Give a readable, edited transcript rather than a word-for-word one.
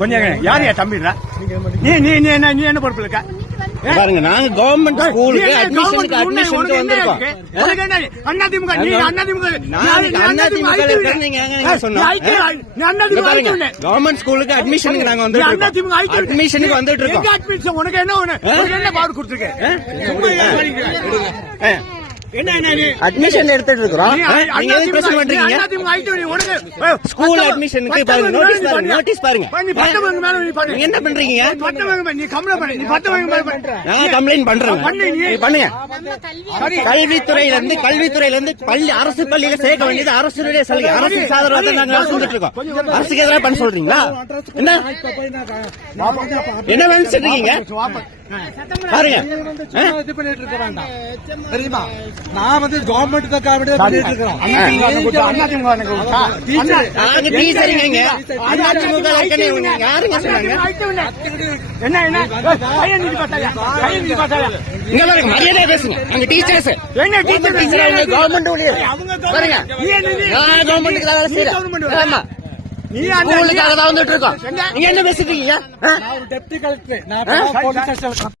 கொஞ்சம் யாரையா தம்பிடுறா நீ நீ நீ என்ன நீ என்ன பொறுப்பு இருக்க பாருங்க நாங்க கவர்மெண்ட் ஸ்கூலுக்கு அட்மிஷனுக்கு வந்திருக்கோம். அதிமுக நீ அதிமுக கவர்மெண்ட் ஸ்கூலுக்கு அட்மிஷனுக்கு நாங்க வந்திருக்கோம். அட்மிஷனுக்கு வந்துட்டு இருக்கோம். உனக்கு என்ன பவர் கொடுத்துருக்கேன் அட்மிஷன் எடுத்துட்டு இருக்கோம். நீங்க எதுக்கு பிரச்சனை பண்றீங்க? ஸ்கூல் அட்மிஷனுக்கு பாருங்க நோட்டீஸ் பாருங்க. நீங்க என்ன பண்றீங்க? நான் கம்ப்ளைண்ட் பண்றேன். பண்ணுங்க. கல்வித்துறையில இருந்து பள்ளி அரசு பள்ளியில சேர்க்க வேண்டியது அரசுடைய சலுகை. அரசு சாதனை நாங்க சொல்லிட்டு இருக்கோம். அரசுக்கு எதிராக பண்ண சொல்றீங்களா? என்ன வேணும் சொல்றீங்க பாருங்க. தெரியுமா நான் வந்து கவர்மெண்ட் தான் பண்ணிட்டு இருக்கிறோம். யாருங்க சொன்னாங்க? மரியாதை பேசுங்க. அங்க டீச்சர்ஸ் கவர்மெண்ட் பாருங்க. நான் கவர்மெண்ட்டுக்கு வேலை செய்யறேன். ஆமா ஸ்கூலுக்காக தான் வந்துட்டு இருக்கோம். நீங்க என்ன பேசிட்டு இருக்கீங்க? Deputy collector